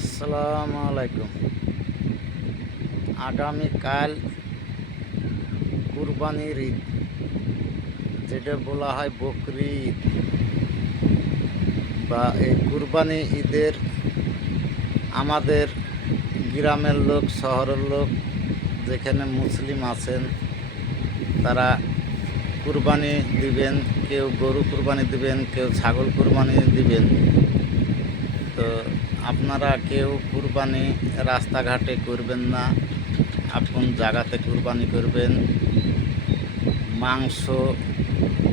আসসালামু আলাইকুম। আগামীকাল কুরবানির ঈদ, যেটা বলা হয় বকরি ঈদ বা এই কুরবানি ঈদের আমাদের গ্রামের লোক, শহরের লোক, যেখানে মুসলিম আছেন তারা কুরবানি দিবেন। কেউ গরু কুরবানি দিবেন, কেউ ছাগল কুরবানি দিবেন। তো আপনারা কেউ কুরবানি রাস্তাঘাটে করবেন না, আপন জায়গাতে কুরবানি করবেন। মাংস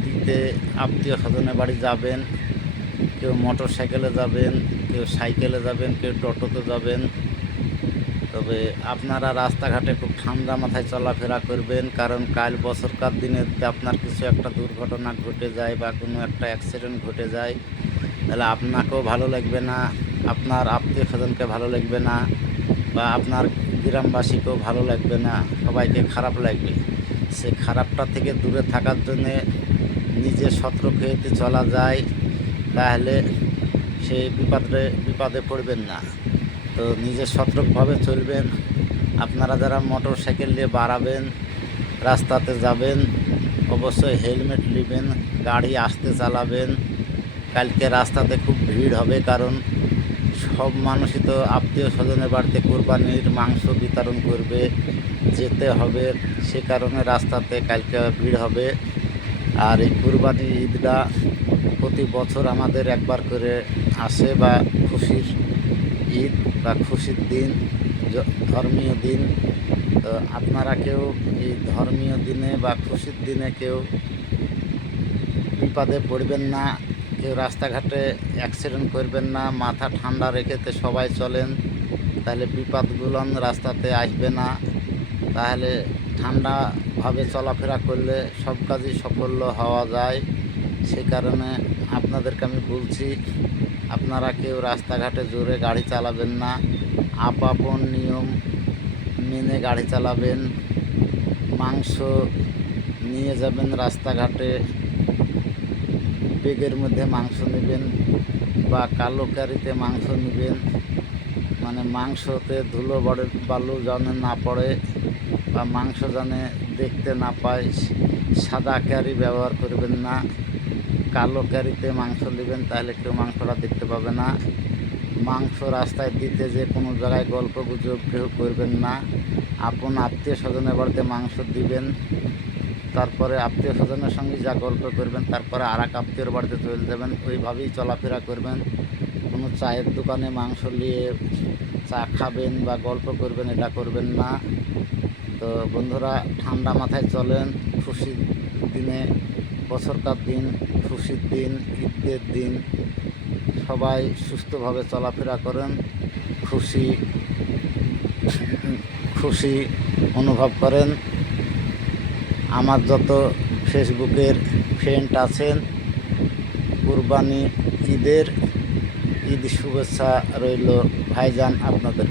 দিতে আত্মীয় স্বজনের বাড়ি যাবেন, কেউ মোটর সাইকেলে যাবেন, কেউ সাইকেলে যাবেন, কেউ টোটোতে যাবেন। তবে আপনারা রাস্তাঘাটে খুব ঠান্ডা মাথায় চলাফেরা করবেন, কারণ কাল বছরকার দিনের আপনার কিছু একটা দুর্ঘটনা ঘটে যায় বা কোনো একটা অ্যাক্সিডেন্ট ঘটে যায়, তাহলে আপনাকেও ভালো লাগবে না, আপনার আত্মীয় স্বজনকে ভালো লাগবে না, বা আপনার গ্রামবাসীকেও ভালো লাগবে না, সবাইকে খারাপ লাগবে। সে খারাপটা থেকে দূরে থাকার জন্যে নিজে সতর্ক হয়ে চলা যায়, তাহলে সেই বিপদে পড়বেন না। তো নিজে সতর্কভাবে চলবেন। আপনারা যারা মোটর সাইকেল নিয়ে বাড়াবেন, রাস্তাতে যাবেন, অবশ্যই হেলমেট নেবেন, গাড়ি আস্তে চালাবেন। কালকে রাস্তাতে খুব ভিড় হবে, কারণ সব মানুষই তো আত্মীয় স্বজনের বাড়িতে কোরবানির মাংস বিতরণ করবে, যেতে হবে। সে কারণে রাস্তাতে কালকে ভিড় হবে। আর এই কুরবানি ঈদটা প্রতি বছর আমাদের একবার করে আসে, বা খুশির ঈদ বা খুশির দিন, ধর্মীয় দিন। তো আপনারা কেউ এই ধর্মীয় দিনে বা খুশির দিনে কেউ বিপদে পড়বেন না, কেউ রাস্তাঘাটে অ্যাক্সিডেন্ট করবেন না। মাথা ঠান্ডা রেখেতে সবাই চলেন, তাহলে বিপদগুলো রাস্তাতে আসবে না। তাহলে ঠান্ডাভাবে চলাফেরা করলে সব কাজই সাফল্য হওয়া যায়। সে কারণে আপনাদেরকে আমি বলছি, আপনারা কেউ রাস্তাঘাটে জোরে গাড়ি চালাবেন না, আপন নিয়ম মেনে গাড়ি চালাবেন। মাংস নিয়ে যাবেন রাস্তাঘাটে, ব্যাগের মধ্যে মাংস নেবেন বা কালো ক্যারিতে মাংস নেবেন, মানে মাংসতে ধুলো বালু যেন না পড়ে বা মাংস যেন দেখতে না পায়। সাদা ক্যারি ব্যবহার করবেন না, কালো ক্যারিতে মাংস নেবেন, তাহলে কেউ মাংসটা দেখতে পাবে না। মাংস রাস্তায় দিতে যে কোনো জায়গায় গল্প গুজব কেউ করবেন না। আপন আত্মীয় স্বজনের বাড়িতে মাংস দিবেন, তারপরে আত্মীয় স্বজনের সঙ্গে যা গল্প করবেন, তারপরে আর এক আত্মীয়র বাড়িতে চলে যাবেন। ওইভাবেই চলাফেরা করবেন। কোনো চায়ের দোকানে মাংস নিয়ে চা খাবেন বা গল্প করবেন, এটা করবেন না। তো বন্ধুরা, ঠান্ডা মাথায় চলেন। খুশির দিনে, বছরকার দিন, খুশির দিন, ঈদের দিন, সবাই সুস্থভাবে চলাফেরা করেন, খুশি খুশি অনুভব করেন। আমার যত ফেসবুকের ফ্রেন্ড আছেন, কুরবানি ঈদের ঈদ শুভেচ্ছা রইল ভাইজান আপনাদের।